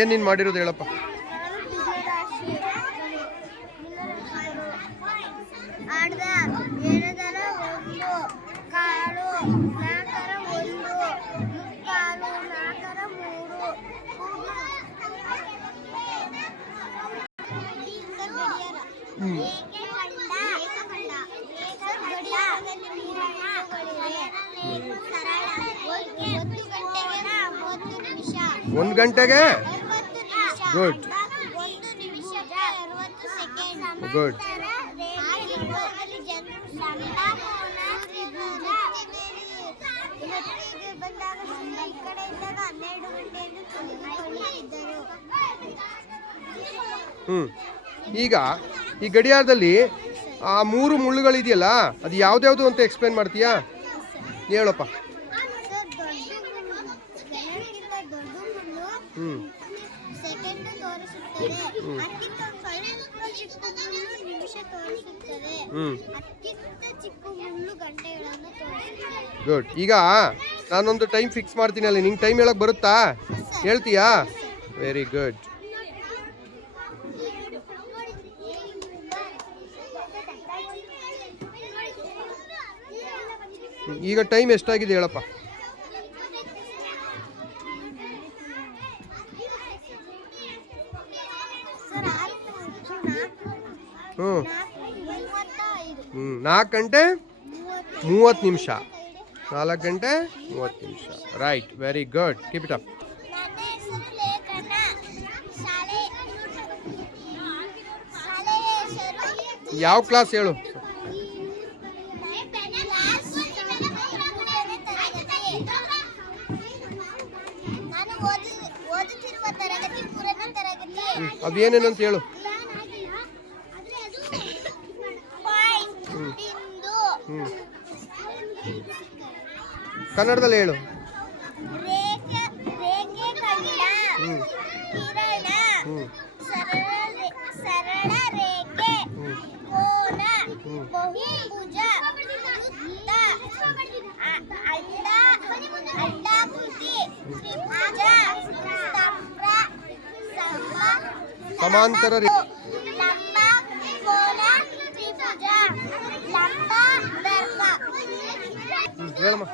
ಏನ್ ನೀನ್ ಮಾಡಿರೋದು ಹೇಳಪ್ಪ. ಒಂದು ಗಂಟೆಗೆ ಗುಡ್ ಗುಡ್. ಈಗ ಈ ಗಡಿಯಾರದಲ್ಲಿ ಆ 3 ಮುಳ್ಳುಗಳಿದೆಯಲ್ಲ, ಅದು ಯಾವ್ದ್ಯಾವ್ದು ಅಂತ ಎಕ್ಸ್ಪ್ಲೇನ್ ಮಾಡ್ತೀಯಾ? ಹೇಳಪ್ಪ. ಗುಡ್. ಈಗ ನಾನೊಂದು ಟೈಮ್ ಫಿಕ್ಸ್ ಮಾಡ್ತೀನಿ ಅಲ್ಲಿ, ನಿಂಗೆ ಟೈಮ್ ಹೇಳಕ್ ಬರುತ್ತಾ? ಹೇಳ್ತೀಯಾ? Very good. ಈಗ ಟೈಮ್ ಎಷ್ಟಾಗಿದೆ ಹೇಳಪ್ಪ? ಹ್ಞೂ 4 ಗಂಟೆ 30 ನಿಮಿಷ. 4 ಗಂಟೆ 30 ನಿಮಿಷ. Right, very good, keep it up. ಯಾವ ಕ್ಲಾಸ್ ಹೇಳು? ಅದೇನೇನಂತ ಹೇಳು. ಕನ್ನಡದಲ್ಲಿ ಹೇಳು. ಸಮಾಂತರ ಹೇಳಮ್ಮ.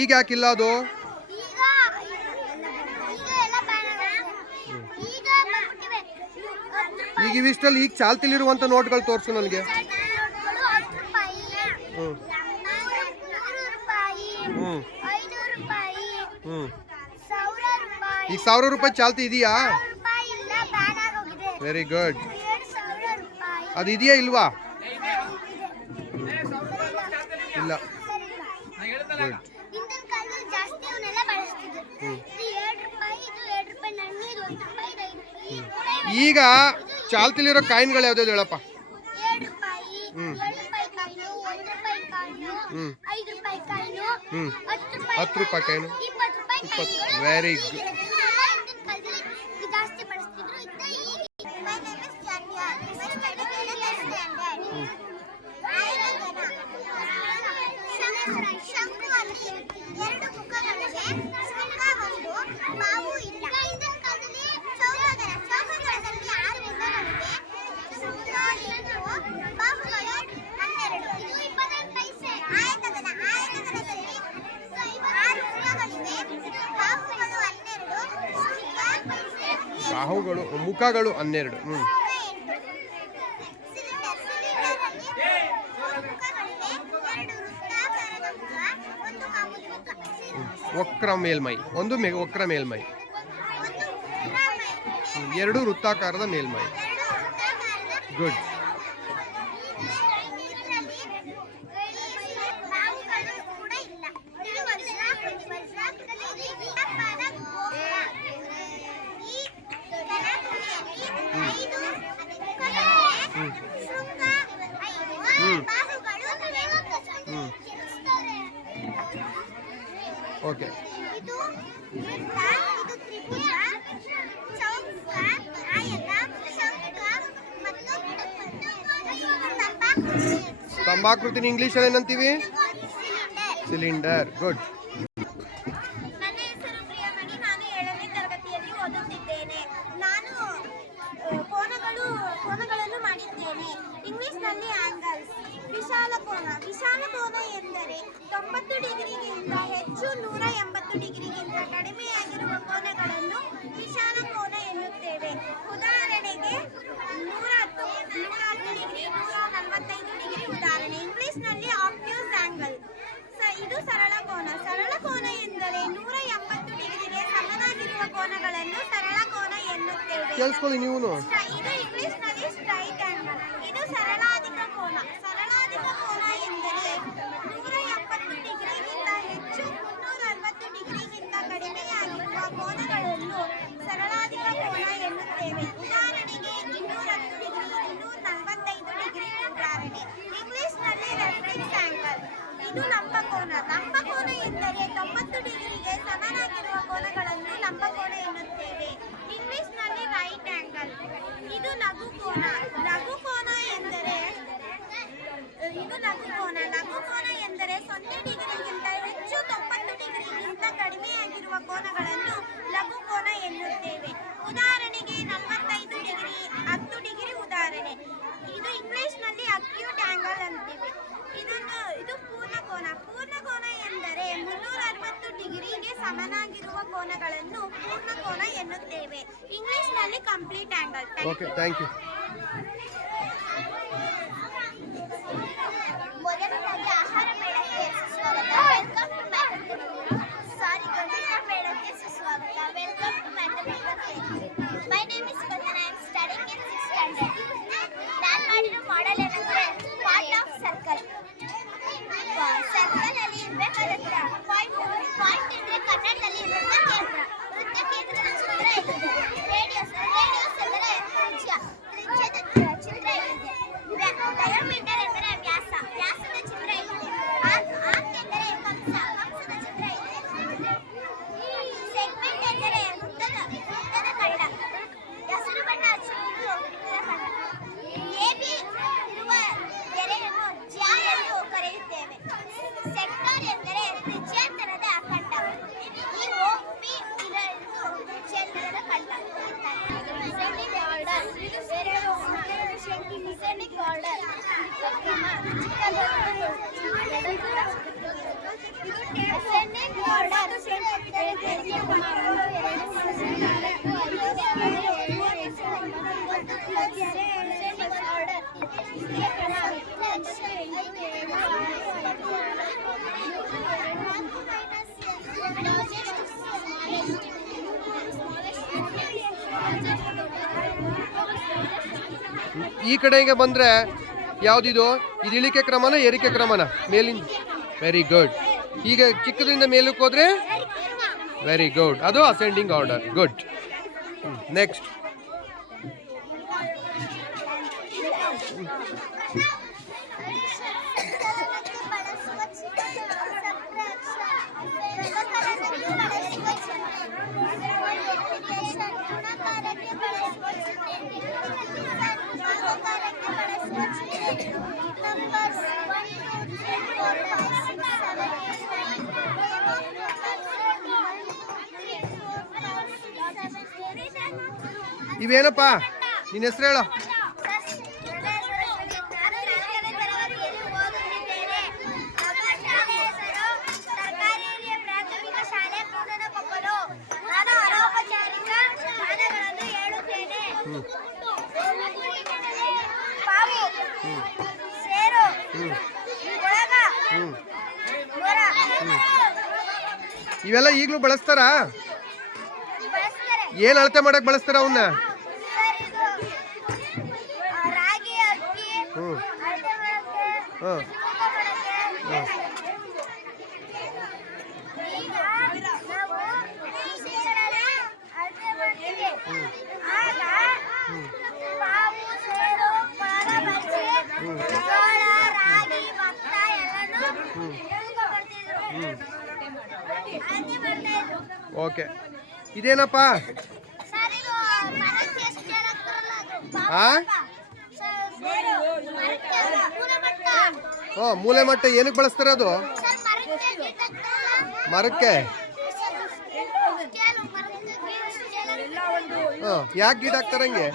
ಈಗ ಯಾಕಿಲ್ಲ ಅದು? ಈಗ ಇವಿಷ್ಟಲ್ಲಿ ಈಗ ಚಾಲ್ತಿಲಿರುವಂತ ನೋಟ್ಗಳು ತೋರಿಸು ನನಗೆ. ಈಗ 1000 ರೂಪಾಯಿ ಚಾಲ್ತಿ ಇದೆಯಾ? Very good. ಅದು ಇದೆಯಾ ಇಲ್ವಾ? ಇಲ್ಲ. ಈಗ ಚಾಲ್ತಿಲಿರೋ ಕಾಯಿನ್ಗಳು ಯಾವ್ದಾವ್ದು ಹೇಳಪ್ಪ? 10 ರೂಪಾಯಿ ಕಾಯಿನು, 20. Very good. ಬಾಹುಗಳು, ಮುಖಗಳು 12. ವಕ್ರ ಮೇಲ್ಮೈ, ಒಂದು ವಕ್ರ ಮೇಲ್ಮೈ, 2 ವೃತ್ತಾಕಾರದ ಮೇಲ್ಮೈ. ಗುಡ್. ಓಕೆ. ಇದು ವೃತ್ತ, ಇದು ತ್ರಿಭುಜ, ಚೌಕ, ಆಯತ, ಶಂಕ ಮತ್ತು ಸ್ತಂಭಾಕೃತಿನ ಇಂಗ್ಲಿಷಲ್ಲಿ ಏನಂತೀವಿ? ಸಿಲಿಂಡರ್. ಗುಡ್. ನನ್ನ ಹೆಸರು ಪ್ರಿಯಮಣಿ. ನಾನು 7ನೇ ತರಗತಿಯಲ್ಲಿ ಓದುತ್ತಿದ್ದೇನೆ. ನಾನು ಕೋನಗಳನ್ನು ಮಾಡಿದ್ದೇನೆ. ಇಂಗ್ಲಿಷ್ನಲ್ಲಿ ಆಂಗಲ್ಸ್. ವಿಶಾಲ ಕೋನ ಎಂದರೆ 90 ಡಿಗ್ರಿಗಿಂತ ಹೆಚ್ಚು 180 ಡಿಗ್ರಿಗಿಂತ ಕಡಿಮೆಯಾಗಿರುವ ಕೋನಗಳನ್ನು ವಿಶಾಲ ಕೋನ ಎನ್ನುತ್ತೇವೆ. ಉದಾಹರಣೆಗೆ 110 ಡಿಗ್ರಿ, 145 ಡಿಗ್ರಿ ಉದಾಹರಣೆ. ಇಂಗ್ಲಿಷ್ನಲ್ಲಿ ಆಬ್ಟ್ಯೂಸ್ ಆಂಗಲ್. ಇದು ಸರಳ ಕೋನ ಎಂದರೆ 180 ಡಿಗ್ರಿಗೆ ಸಮನಾಗಿರುವ ಕೋನಗಳನ್ನು ಸರಳ ಕೋನ ಎನ್ನುತ್ತೇವೆ. ಇದು ಇಂಗ್ಲಿಷ್ನಲ್ಲಿ ಸ್ಟ್ರೈಟ್ ಆಂಗಲ್. ಇದು ಸರಳಾಧಿಕ ಕೋನ ಎಂದರೆ 170 ಡಿಗ್ರಿಗಿಂತ ಹೆಚ್ಚು 360 ಡಿಗ್ರಿಗಿಂತ ಕಡಿಮೆಯಾಗಿರುವ ಕೋನಗಳನ್ನು ಸರಳಾಧಿಕ ಕೋನ ಎನ್ನುತ್ತೇವೆ. ಉದಾಹರಣೆಗೆ 210 ಡಿಗ್ರಿ, 245 ಡಿಗ್ರಿ ಉದಾಹರಣೆ. ಇಂಗ್ಲಿಷ್ನಲ್ಲಿ ರೆಫ್ಲೆಕ್ಸ್ ಆಂಗಲ್. ಇದು ಲಂಬಕೋನ ಎಂದರೆ 90 ಡಿಗ್ರಿಗೆ ಸಮನಾಗಿರುವ ಕೋನಗಳನ್ನು ಲಂಬಕೋನ ಎನ್ನುತ್ತೇವೆ. ಇಂಗ್ಲಿಷ್ನಲ್ಲಿ ರೈಟ್ ಆಂಗಲ್. ಇದು ಲಘುಕೋನ ಎಂದರೆ 0 ಡಿಗ್ರಿಗಿಂತ ಹೆಚ್ಚು 90 ಡಿಗ್ರಿಗಿಂತ ಕಡಿಮೆಯಾಗಿರುವ ಕೋನಗಳನ್ನು ಲಘುಕೋನ ಎನ್ನುತ್ತೇವೆ. ಉದಾಹರಣೆಗೆ 45 ಡಿಗ್ರಿ, 10 ಡಿಗ್ರಿ ಉದಾಹರಣೆ. ಇದು ಇಂಗ್ಲಿಷ್ನಲ್ಲಿ ಅಕ್ಯೂಟ್ ಆಂಗಲ್ ಅಂತೀವಿ. ಇದು ಪೂರ್ಣಕೋನ ಎಂದರೆ 360 ಡಿಗ್ರಿಗೆ ಸಮನಾಗಿರುವ ಕೋನಗಳನ್ನು ಪೂರ್ಣಕೋನ ಎನ್ನುತ್ತೇವೆ. ಇಂಗ್ಲಿಷ್ನಲ್ಲಿ complete angle. Okay, thank you. ಮೊದಲನೇದಾಗಿ ಆಹಾರ ಮೇಳಕ್ಕೆ ಸುಸ್ವಾಗತ. Welcome to my name is Spandana. I am studying in 6th standard. ನಾನು ಮಾಡಿರೋ ಮಾಡೆಲ್ ಏನಂದ್ರೆ ಪಾರ್ಟ್ ಆಫ್ ಸರ್ಕಲ್. ಸರ್ಕಲ್ ಅಲ್ಲಿ ಇರಬೇಕಾದಂತ ಪಾಯಿಂಟ್ ಅಂದ್ರೆ ಕನ್ನಡದಲ್ಲಿ ವೃತ್ತಕೇಂದ್ರ. ವೃತ್ತಕೇಂದ್ರದ ಚಿತ್ರ ಇಲ್ಲಿದೆ. ರೇಡಿಯಸ್ ಅಂದರೆ ತ್ರಿಜ್ಯದ ಚಿತ್ರ ಇಲ್ಲಿದೆ. ಡಯಾಮೀಟರ್ ಎಂದರೆ ವ್ಯಾಸದ ಚಿತ್ರ ಇಲ್ಲಿದೆ. ಆರ್ಕ್ ಎಂದರೆ ಕಂಸದ ಚಿತ್ರ ಇದೆ. ಸೆಗ್ಮೆಂಟ್ ಎಂದರೆ ವೃತ್ತದ ಕಳ್ಳ. ಹಸಿರು ಬಣ್ಣ ಹಚ್ಚಿರುವುದು ವೃತ್ತದ ಕಳ್ಳ. ಎಬಿ ಇರುವ ಗೆರೆಯನ್ನು ಜ್ಯಾ ಎಂದು ಕರೆಯುತ್ತೇವೆ. ಸೆಕ್ಟಾರ್ ಎಂದರೆ ತ್ರಿಜ್ಯಾಂತರದ ಖಂಡ. ಈ OP ಇರುವುದು ತ್ರಿಜ್ಯಾಂತರದ ಖಂಡ. Descending order. ಡಿಸೆಂಡಿಂಗ್ ಆರ್ಡರ್ ಈ ಕಡೆಗೆ ಬಂದರೆ ಯಾವುದಿದು? ಇದು ಇಳಿಕೆ ಕ್ರಮನ ಏರಿಕೆ ಕ್ರಮನ? ಮೇಲಿಂದ. Very good. ಈಗ ಚಿಕ್ಕದಿಂದ ಮೇಲಕ್ಕೆ ಹೋದ್ರೆ ವೆರಿ ಗುಡ್, ಅದು ಅಸೆಂಡಿಂಗ್ ಆರ್ಡರ್. ಗುಡ್. ನೆಕ್ಸ್ಟ್. ಇವೇನಪ್ಪ? ನಿನ್ನ ಹೆಸರು ಹೇಳೋ. ಇವೆಲ್ಲ ಈಗಲೂ ಬಳಸ್ತಾರಾ? ಏನ್ ಅಳತೆ ಮಾಡಕ್ ಬಳಸ್ತಾರ ಅವನ್ನ? ಓಕೆ, ಇದೇನಪ್ಪ? ಸರ್ ಇದು ಮರಕ್ಕೆ ಎಷ್ಟು ಜನ ಹಾಕ್ತಾರಲ್ಲ ಅದು. ಆ ಮರಕ್ಕೆ ಮೂಲೆಮಟ್ಟ. ಮೂಲೆ ಮಟ್ಟ ಏನಕ್ಕೆ ಬಳಸ್ತಾರೆ ಅದು? ಸರ್ ಮರಕ್ಕೆ ಗೀಟ್ ಹಾಕ್ತಾರಲ್ಲ. ಮರಕ್ಕೆ. ಸ್ಕೇಲು ಮರಕ್ಕೆ ಗೀಟ್ ಸ್ಕೇಲ್. ಯಾಕೆ ಗಿಡ ಹಾಕ್ತಾರೆ ಹಂಗೆ?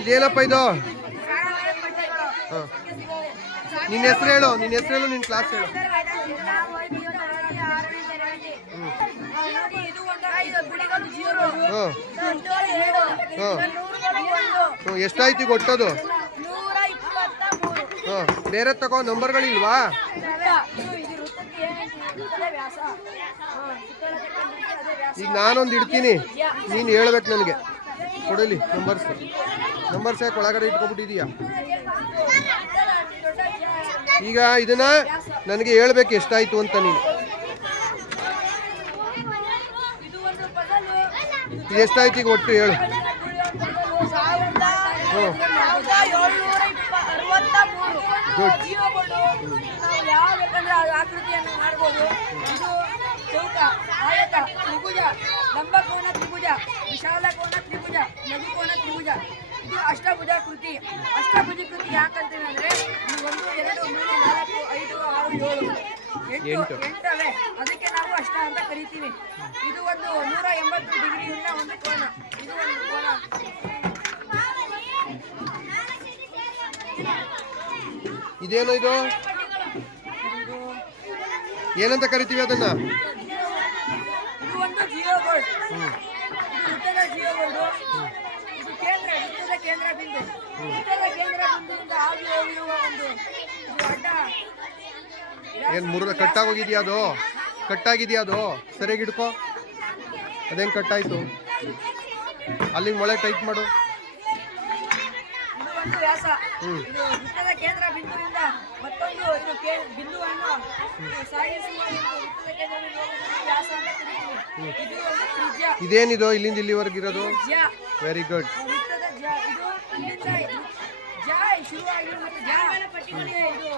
ಇದೇನಪ್ಪ ಇದು? ನಿನ್ನ ಹೆಸರು ಹೇಳು, ನಿನ್ನ ಕ್ಲಾಸ್ ಹೇಳು. ಎಷ್ಟಾಯ್ತು ಈಗ ಒಟ್ಟದು? ಬೇರೆ ತಗೋ, ನಂಬರ್ಗಳಿಲ್ವಾ? ಈಗ ನಾನೊಂದು ಇಡ್ತೀನಿ, ನೀನು ಹೇಳ್ಬೇಕು ನನಗೆ. ಕೊಡಲಿ ನಂಬರ್ಸ್ ಯಾಕೆ ಒಳಗಡೆ ಇಟ್ಕೊಬಿಟ್ಟಿದೀಯಾ? ಈಗ ಇದನ್ನ ನನಗೆ ಹೇಳ್ಬೇಕು ಎಷ್ಟಾಯ್ತು ಅಂತ. ನೀನು ಎಷ್ಟಾಯ್ತು ಈಗ ಒಟ್ಟು ಹೇಳು. ಗುಡ್. ಆಕೃತಿಯನ್ನು ಮಾಡಬಹುದು. ಇದು ಚೌಕ, ಆಯತ, ತ್ರಿಭುಜ, ಲಂಬಕೋನ ತ್ರಿಭುಜ, ವಿಶಾಲ ಕೋನ ತ್ರಿಭುಜ, ಲಘುಕೋನ ತ್ರಿಭುಜ. ಇದು ಅಷ್ಟಭುಜ ಕೃತಿ. ಅಷ್ಟಭುಜ ಕೃತಿ ಯಾಕಂತೇಳಿ ಅಂದ್ರೆ 1, 2, 3, 4, 5, 6, 7, 8 ಅದಕ್ಕೆ ನಾವು ಅಷ್ಟ ಅಂತ ಕರಿತೀವಿ. ಇದು ಒಂದು 180 ಡಿಗ್ರಿಯಿಂದ ಒಂದು ಕೋನ. ಇದು ಒಂದು ಕೋನ. ಇದೇನು ಇದು? ಏನಂತ ಕರಿತೀವಿ ಅದನ್ನ? ಇದು ಒಂದು ಜಿಯೋಬೋರ್ಡ್. ವೃತ್ತದ ಜಿಯೋಬೋರ್ಡು. ಇದು ಕೇಂದ್ರ, ವೃತ್ತದ ಕೇಂದ್ರ ಬಿಂದು. ವೃತ್ತದ ಕೇಂದ್ರ ಬಿಂದುವಿಂದ ಆಗಿ ಹೋಗಿರುವ ಒಂದು ಅಡ್ಡ. ಏನು ಕಟ್ಟಾಗೋಗಿದ್ಯಾ ಅದು? ಕಟ್ಟಾಗಿದೆಯಾ ಅದು? ಸರಿಯಾಗಿ ಹಿಡ್ಕೋ. ಅದೇನು ಕಟ್ಟಾಯ್ತು? ಅಲ್ಲಿಗೆ ಮೊಳೆ ಟೈಟ್ ಮಾಡು. ಇದು ಒಂದು ವ್ಯಾಸ. ಇದು ವೃತ್ತದ ಕೇಂದ್ರ ಬಿಂದುವಿಂದ ಮತ್ತೊಂದು ಇದು ಬಿಂದುವನ್ನು ಸಾಗಿಸುವ ವೃತ್ತದ ಕೇಂದ್ರ ವ್ಯಾಸ ಅಂತ ಕರೀತೀವಿ. ಇದು ಒಂದು ತ್ರಿಜ್ಯ. ಇದೇನಿದು ಇಲ್ಲಿಂದ ಇಲ್ಲಿವರೆಗಿರೋದು? ತ್ರಿಜ್ಯ. Very good. ವೃತ್ತದ ಇದು ಇಲ್ಲಿಂದ ಜ ಶುರುವಾಗಿ ಮತ್ತು ಜ ಪಟ್ಟಿಗೆ ಇದು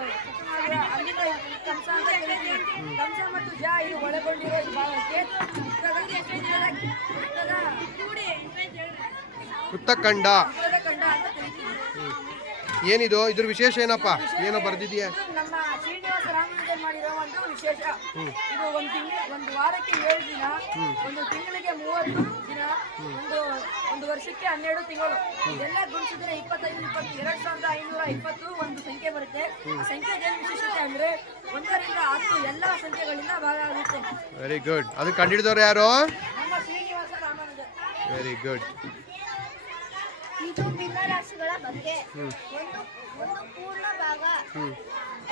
ಅಲ್ಲಿಂದ ಕಂಸ ಅಂತ ಕರೀತೀವಿ. ಕಂಸ ಮತ್ತು ಜ ಇದು ಒಳಗೊಂಡಿರೋ ಭಾಗಕ್ಕೆ ವೃತ್ತಖಂಡ ವೃತ್ತದ ಖಂಡ ಅಂತ ಕರೀತೀವಿ. ಏನಿದು? ಇದ್ರ ವಿಶೇಷ ಏನಪ್ಪ? ಏನೋ ಬರ್ದಿದ್ಯಾ? ನಮ್ಮ ಶ್ರೀನಿವಾಸ ರಾಮಾನುಜನ್ ಮಾಡಿರೋ ಒಂದು ವಿಶೇಷ. ಇದು ಒಂದು ವಾರಕ್ಕೆ 7 ದಿನ, ಒಂದು ತಿಂಗಳಿಗೆ 30 ದಿನ, ಒಂದು ವರ್ಷಕ್ಕೆ 12 ತಿಂಗಳು. ಇದೆಲ್ಲ ಗುಣಿಸಿದ್ರೆ 25, 2520 ಒಂದು ಸಂಖ್ಯೆ ಬರುತ್ತೆ. ಆ ಸಂಖ್ಯೆ ಏನು ವಿಶೇಷತೆ ಅಂದ್ರೆ 1 ರಿಂದ 10 ಎಲ್ಲ ಸಂಖ್ಯೆಗಳಿಂದ ಭಾಗ ಆಗುತ್ತೆ. Very good. ಅದು ಕಂಡಿಡಿದವ್ರು ಯಾರು? ನಮ್ಮ ಶ್ರೀನಿವಾಸ ರಾಮಾನುಜನ್. Very good. ಇದು ಭಿನ್ನರಾಶಿಗಳ ಬಗ್ಗೆ. ಒಂದು ಪೂರ್ಣ ಭಾಗ.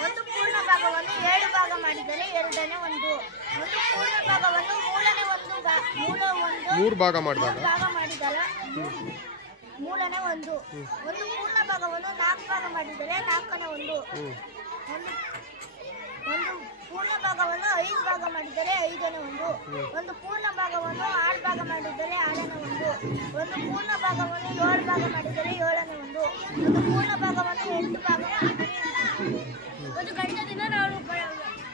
ಒಂದು ಪೂರ್ಣ ಭಾಗವನ್ನು 7 ಭಾಗ ಮಾಡಿದರೆ ಎರಡನೇ ಒಂದು. ಒಂದು ಪೂರ್ಣ ಭಾಗವನ್ನು ಮೂರನೇ ಮೂರು ಭಾಗ ಮಾಡಿದಾಗ ಮಾಡಿದರೆ ಮೂರನೇ ಒಂದು. ಒಂದು ಪೂರ್ಣ ಭಾಗವನ್ನು 4 ಭಾಗ ಮಾಡಿದರೆ ನಾಲ್ಕನೇ ಒಂದು. ಒಂದು ಪೂರ್ಣ ಭಾಗವನ್ನು 5 ಭಾಗ ಮಾಡಿದರೆ 5ನೇ ಒಂದು. ಒಂದು ಪೂರ್ಣ ಭಾಗವನ್ನು 6 ಭಾಗ ಮಾಡಿದರೆ 6ನೇ ಒಂದು. ಒಂದು ಪೂರ್ಣ ಭಾಗವನ್ನು 7 ಭಾಗ ಮಾಡಿದರೆ 7ನೇ ಒಂದು. ಒಂದು ಪೂರ್ಣ ಭಾಗವನ್ನು 8 ಭಾಗ ಮಾಡಿದರೆ ಒಂದು ಗಂಟೆ ದಿನ ನಾನು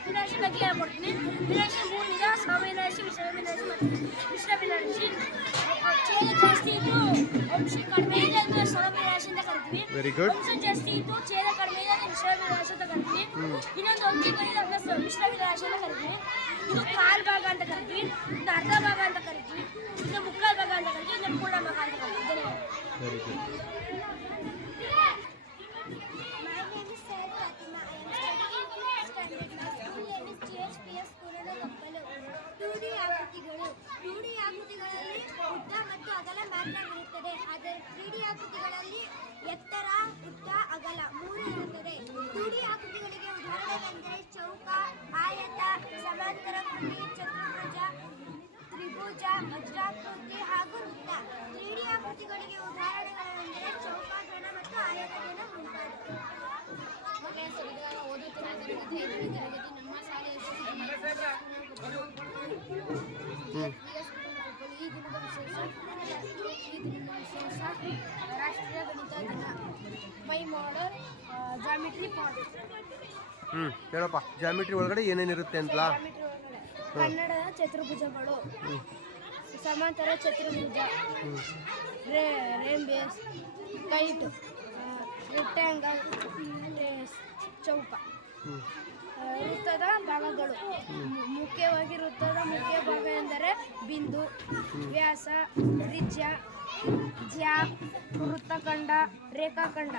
ವಿನಾಶಿ ಬಗ್ಗೆ ಹೇಳ್ಕೊಡ್ತೀನಿ. ವಿನಾಶಿ 3 ವಿಧ: ಸಮವಿನಾಶಿ, ವಿಷಮವಿನಾಶಿ ಮತ್ತು ಮಿಶ್ರವಿನಾಶಿ. ಛೇದ ಜಾಸ್ತಿ ಇದ್ದು ಅಂಶ ಕಡಿಮೆ ಇದೆ ಅಂದರೆ ಸಮವಿನಾಶಿ ಅಂತ ಕರಿತೀವಿ. Very good. ಅಂಶ ಜಾಸ್ತಿ ಇದ್ದು ಛೇದ ಕಡಿಮೆ ಇದೆ ಅಂದರೆ ಮಿಶ್ರವಿನಾಶಿ ಅಂತ ಕರಿತೀವಿ. ಇನ್ನೊಂದು ಅಂಕಿ ಕಡಿಮೆ ಅಂದರೆ ಮಿಶ್ರವಿನಾಶಿ ಅಂತ ಕರಿತೀವಿ. ಇದು ಕಾಲ್ ಭಾಗ ಅಂತ ಕರಿತೀವಿ, ಇದು ಅರ್ಧ ಭಾಗ ಅಂತ ಕರಿತೀವಿ, ಇದು ಮುಕ್ಕಾಲು ಭಾಗ ಅಂತ ಕರಿತೀವಿ, ಇದು ಪೂರ್ಣ ಭಾಗ ಅಂತ ಕರಿತೀವಿ. Very good. ಆಕೃತಿಗಳಲ್ಲಿ ಉದ್ದ ಮತ್ತು ಅಗಲ ಮಾತ್ರ ಇರುತ್ತದೆ. ಆದರೆ 3D ಆಕೃತಿಗಳಲ್ಲಿ ಎತ್ತರ, ಉದ್ದ, ಅಗಲ 3 ಇರುತ್ತದೆ. 2D ಆಕೃತಿಗಳಿಗೆ ಉದಾಹರಣೆಗಳೆಂದರೆ ಚೌಕ, ಆಯತ, ಸಮಾಂತರ ಕೃತಿ, ಚತುರ್ಭುಜ, ತ್ರಿಭುಜ, ವಜ್ರಾಕೃತಿ ಹಾಗೂ ವೃತ್ತ. 3D ಆಕೃತಿಗಳಿಗೆ ಉದಾಹರಣೆಗಳೆಂದರೆ ಚೌಕ, ಘನ ಮತ್ತು ಆಯತಘನ ಮುಂತಾದವು. ಓದುತ್ತಿರುವ ತರಗತಿ 5ನೇ ತರಗತಿ ನಮ್ಮ ಶಾಲೆಯ ದಿನದ ವಿಶೇಷ ರಾಷ್ಟ್ರೀಯ ಗಣಿತ ದಿನ. ಮೈ ಮಾಡಲ್ ಜಾಮಿಟ್ರಿ ಪಾರ್ಟ್. ಹೇಳಪ್ಪ, ಜಾಮಿಟ್ರಿ ಒಳಗಡೆ ಏನೇನಿರುತ್ತೆ ಅಂತಲಾ? ಜಾಮಿಟ್ರಿ ಒಳಗಡೆ ಕನ್ನಡದ ಚತುರ್ಭುಜಗಳು, ಸಮಾಂತರ ಚತುರ್ಭುಜ, ರೇಂಬೇಸ್, ಕೈಟ್, ರೆಕ್ಟ್ಯಾಂಗಲ್, ಚೌಕ. ವೃತ್ತದ ಭಾಗಗಳು, ಮುಖ್ಯವಾಗಿ ವೃತ್ತದ ಮುಖ್ಯ ಭಾಗ ಎಂದರೆ ಬಿಂದು, ವ್ಯಾಸ, ತ್ರಿಜ್ಯ, ಜ್ಯಾಪ್, ವೃತ್ತಖಂಡ, ರೇಖಾಖಂಡ.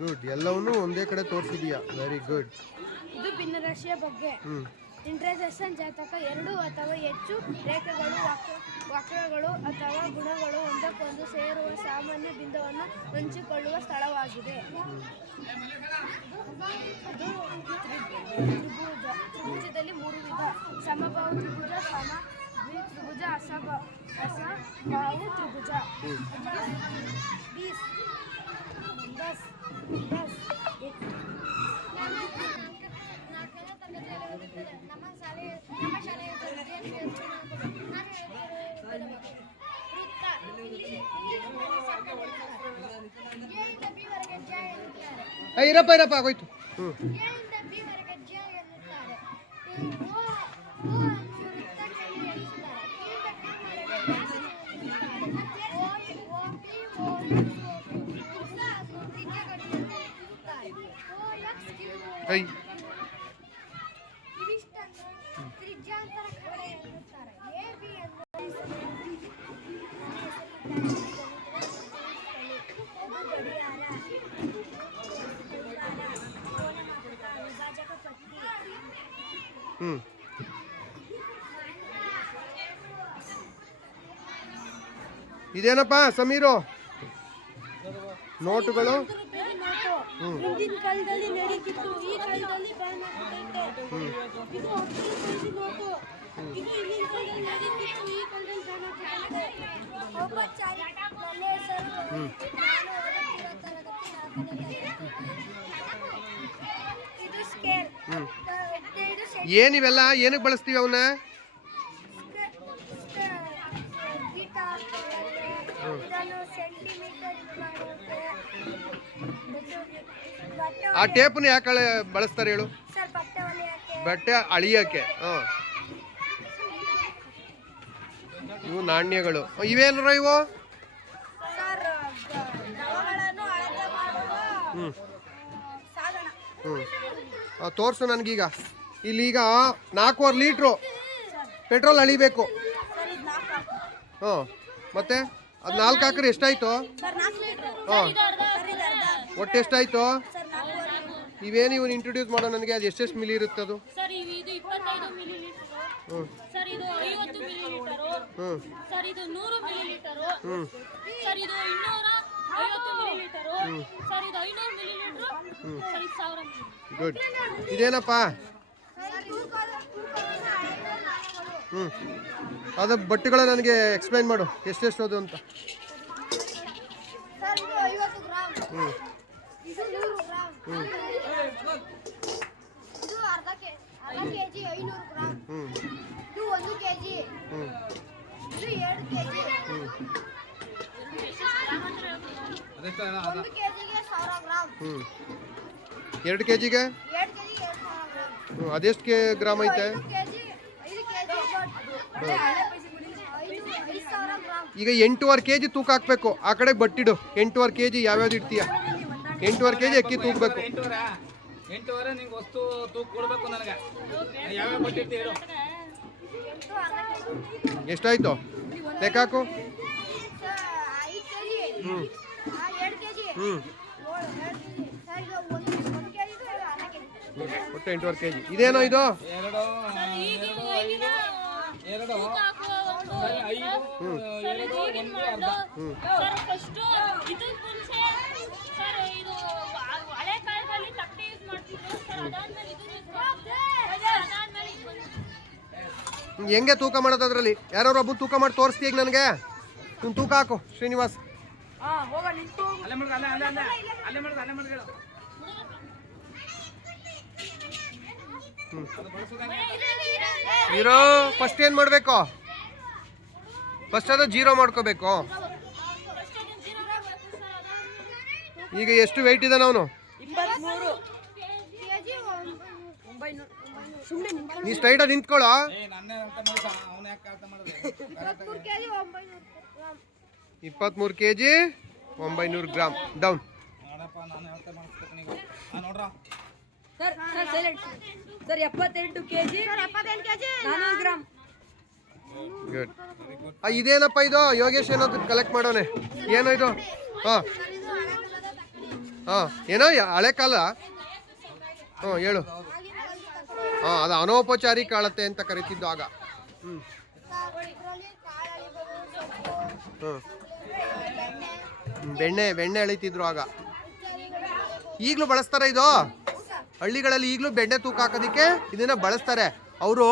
ಗುಡ್, ಎಲ್ಲವನ್ನೂ ಒಂದೇ ಕಡೆ ತೋರಿಸಿದೀಯಾ, ವೆರಿ ಗುಡ್. ಇದು ಭಿನ್ನರಾಶಿಯ ಬಗ್ಗೆ. ಇಂಟರ್ಸೆಕ್ಷನ್ ಜಾತಕ 2 ಅಥವಾ ಹೆಚ್ಚು ರೇಖೆಗಳು, ವಕ್ರಗಳು ಅಥವಾ ಗುಣಗಳು ಒಂದಕ್ಕೊಂದು ಸೇರುವ ಸಾಮಾನ್ಯ ಬಿಂದುವನ್ನು ಹಂಚಿಕೊಳ್ಳುವ ಸ್ಥಳವಾಗಿದೆ. ಅದು ತ್ರಿಭುಜ. ತ್ರಿಭುಜದಲ್ಲಿ 3 ವಿಧ: ಸಮಬಾಹು ತ್ರಿಭುಜ, ದ್ವಿತ್ರಿಭುಜ, ಅಸಮಬಾಹು ತ್ರಿಭುಜ. 4ನೇ ತರಗತಿಯಲ್ಲಿ ಇರಪ್ಪ ಆಗೋಯ್ತು. ತ್ರಿಜ್ಯಾಂತರ ಖಂಡ ಎನ್ನುತ್ತಾರೆ. AB ವಿಭಾಜಕ ಪಟ್ಟಿ. ಇದೇನಪ್ಪ ಸಮೀರು? ನೋಟುಗಳು. ಹಿಂದಿನ ಕಾಲದಲ್ಲಿ ನಡೀತಿತ್ತು, ಈ ಕಾಲದಲ್ಲಿ ಬ್ಯಾನ್ ಆಗ್ತೈತೆ. ಇದು 10 ರೂಪಾಯಿ ನೋಟು. ಇದು ಹಿಂದಿನ ಕಾಲದಲ್ಲಿ ನಡೀತಿತ್ತು, ಈ ಕಾಲದಲ್ಲಿ ಬ್ಯಾನ್ ಆಗ್ತೈತೆ. ಔಪಚಾರಿಕ ನನ್ನ ಹೆಸರು, ನಾನು ಓದುತ್ತಿರೋ ತರಗತಿ 4ನೇ ತರಗತಿ. ಇದು ಸ್ಕೇಲ್. ಏನಿವೆಲ್ಲ ಏನಕ್ಕೆ ಬಳಸ್ತೀವಿ ಅವನ್ನ? ಇದನ್ನು ಸೆಂಟಿಮೀಟರ್ ಮಾಡೋಕೆ. ಆ ಟೇಪನ್ನ ಯಾಕೆ ಬಳಸ್ತಾರೆ ಹೇಳು? ಸರ್, ಬಟ್ಟೆ ಹೊಲಿಯೋಕೆ. ಬಟ್ಟೆ ಅಳಿಯೋಕೆ. ಇವು ನಾಣ್ಯಗಳು. ಇವೇನ್ರ ಇವು? ಸರ್, ದ್ರವಗಳನ್ನು ಅಳತೆ ಮಾಡುವ ಸಾಧನ. ತೋರಿಸು ನನಗೀಗ. ಇಲ್ಲೀಗ 4.5 ಲೀಟ್ರು ಪೆಟ್ರೋಲ್ ಅಳಿಬೇಕು. ಸರ್, ಇದು 4. ಮತ್ತೆ ಅದು 4 ಹಾಕ್ರೆ ಎಷ್ಟಾಯ್ತು? Sir, 4 litre. ಹಾಂ, ಸರ್, ಇದು ಅರ್ಧ. ಒಟ್ಟು ಎಷ್ಟಾಯ್ತು? ಸರ್, 4. ಇವೇನು ಇವನು ಇಂಟ್ರೊಡ್ಯೂಸ್ ಮಾಡೋ ನನಗೆ. ಅದು ಎಷ್ಟೆಷ್ಟು ಮಿಲಿ ಇರುತ್ತೆ ಅದು? ಸರ್, ಇದು 25 ಮಿಲಿ ಲೀಟರ್. ಸರ್, ಇದು 50 ಮಿಲಿ ಲೀಟರ್. ಸರ್, ಇದು 100 ಮಿಲಿ ಲೀಟರ್. ಸರ್, ಇದು 250 ಮಿಲಿ ಲೀಟರ್. ಸರ್, ಇದು 500 ಮಿಲಿ ಲೀಟರ್. ಸರ್, ಇದು 1000 ಮಿಲಿ ಲೀಟರ್. ಗುಡ್. ಇದೇನಪ್ಪ? ಅದು ಬಟ್ಟೆಗಳ ನನಗೆ ಎಕ್ಸ್ಪ್ಲೈನ್ ಮಾಡು, ಎಷ್ಟೆಷ್ಟು ಅದು ಅಂತ. ಸರ್, ಇದು 50 ಗ್ರಾಮ್. ಇದು 100 ಗ್ರಾಮ್. ಇದು ಅರ್ಧ ಕೆಜಿ 500 ಗ್ರಾಮ್. ಇದು 1 ಕೆಜಿ. ಇದು 2 ಕೆಜಿ. 1 ಕೆಜಿಗೆ 1000 ಗ್ರಾಮ್. 2 ಕೆಜಿಗೆ 2 ಕೆಜಿ 2000 ಗ್ರಾಮ್. ಅದೆಷ್ಟು ಗ್ರಾಮ್ ಐತೆ? 5 ಕೆಜಿ 5000 ಗ್ರಾಮ್. ಈಗ 8.5 ಕೆಜಿ ತೂಕ ಹಾಕ್ಬೇಕು. ಆ ಕಡೆ ಬಟ್ಟಿಡು. 8.5 ಕೆಜಿ ಯಾವ್ಯಾವ್ದು ಇಡ್ತೀಯ? 8.5 ಕೆಜಿ ಅಕ್ಕಿ ತೂಕಬೇಕು. 8.5 ನಿಂಗೆ ವಸ್ತು ತೂಕ ಕೊಡ್ಬೇಕು ನನಗೆ. ಯಾವ್ಯಾವ ಬಟ್ಟಿರ್ತೀವಿ ಹೇಳು? ಎಷ್ಟಾಯ್ತು ಲೆಕ್ಕ ಹಾಕು. 5 ಕೆಜಿ. 2 ಕೆಜಿ. ಒಟ್ಟು 8.5 ಕೆಜಿ. ಇದೇನೋ ಇದು? 2 ಹಾಕುವ ಒಂದು ಸರ್, ಇದು ಈಗಿನ ಮಾಡಲು. ಸರ್, ಫಸ್ಟ್ ಇದಕ್ಕೆ ಮುಂಚೆ ಸರ್ ಇದು ಹಳೆ ಕಾಲದಲ್ಲಿ ತಟ್ಟೆ ಯೂಸ್ ಮಾಡ್ತಿದ್ರು. ಸರ್, ಅದಾದ್ಮೇಲೆ ಇದು ಯೂಸ್ ಮಾಡ್ತಿದ್ರು. ಅದಾದ್ಮೇಲೆ ಇದು ಬಂದಿತ್ತು. ಹೆಂಗೆ ತೂಕ ಮಾಡೋದು ಅದರಲ್ಲಿ? ಯಾರು ಒಬ್ಬ ತೂಕ ಮಾಡಿ ತೋರಿಸ್ತೀಯ ನನಗೆ? ನೀನು ತೂಕ ಹಾಕು ಶ್ರೀನಿವಾಸ್. ಹೋಗ ನಿಂತು ಅಲ್ಲೇ ಮಾಡೋದು, ಅಲ್ಲೇ ಮಾಡೋದು ಹೇಳು. ಇರೋ ಫಸ್ಟ್ ಏನು ಮಾಡಬೇಕು? ಫಸ್ಟ್ ಅದು 0 ಮಾಡ್ಕೋಬೇಕು. ಈಗ ಎಷ್ಟು ವೆಯ್ಟ್ ಇದ್ದಾನೆ ಅವನು? 23 ನೀ ಸ್ಟ್ರೈಟಾಗಿ ನಿಂತ್ಕೊಳ್ಳೋ. ನನ್ನೇ ಅರ್ಥ ಮಾಡ್ಸ ಅವನ ಯಾಕೆ ಅರ್ಥ ಮಾಡಿದ್ರೆ 23 kg 900 ಗ್ರಾಮ್ ಡೌನ್. ನೋಡಪ್ಪ ನಾನು ಅರ್ಥ ಮಾಡಿಸ್ಬೇಕು ನೀವು ನೋಡ್ರ sir silent sir 78 kg 400 gram. Good. ಇದೇನಪ್ಪ ಇದು? ಯೋಗೇಶ್ ಏನಾದ್ರು ಕಲೆಕ್ಟ್ ಮಾಡೋನೆ. ಏನೋ ಇದು? ಹಾಂ ಹಾಂ ಏನೋ ಹಳೆ ಕಾಲ. ಹ್ಞೂ ಹೇಳು. ಹಾಂ ಅದು ಅನೌಪಚಾರಿಕ ಅಳತೆ ಅಂತ ಕರಿತಿದ್ದು ಆಗ. ಹ್ಞೂ ಬೆಣ್ಣೆ ಎಳಿತಿದ್ರು ಆಗ. ಈಗಲೂ ಬಳಸ್ತಾರೆ ಇದು ಹಳ್ಳಿಗಳಲ್ಲಿ. ಈಗಲೂ ಬೆಣ್ಣೆ ತೂಕ ಹಾಕೋದಕ್ಕೆ ಇದನ್ನ ಬಳಸ್ತಾರೆ ಅವರು.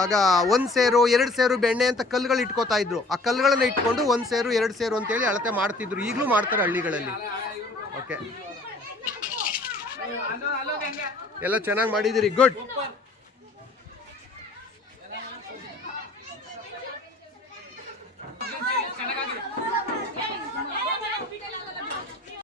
ಆಗ 1 ಸೇರು 2 ಸೇರು ಬೆಣ್ಣೆ ಅಂತ ಕಲ್ಲುಗಳು ಇಟ್ಕೋತಾ ಇದ್ರು. ಆ ಕಲ್ಲುಗಳನ್ನ ಇಟ್ಕೊಂಡು 1 ಸೇರು 2 ಸೇರು ಅಂತೇಳಿ ಅಳತೆ ಮಾಡ್ತಿದ್ರು. ಈಗಲೂ ಮಾಡ್ತಾರೆ ಹಳ್ಳಿಗಳಲ್ಲಿ. ಓಕೆ, ಎಲ್ಲ ಚೆನ್ನಾಗಿ ಮಾಡಿದಿರಿ. ಗುಡ್.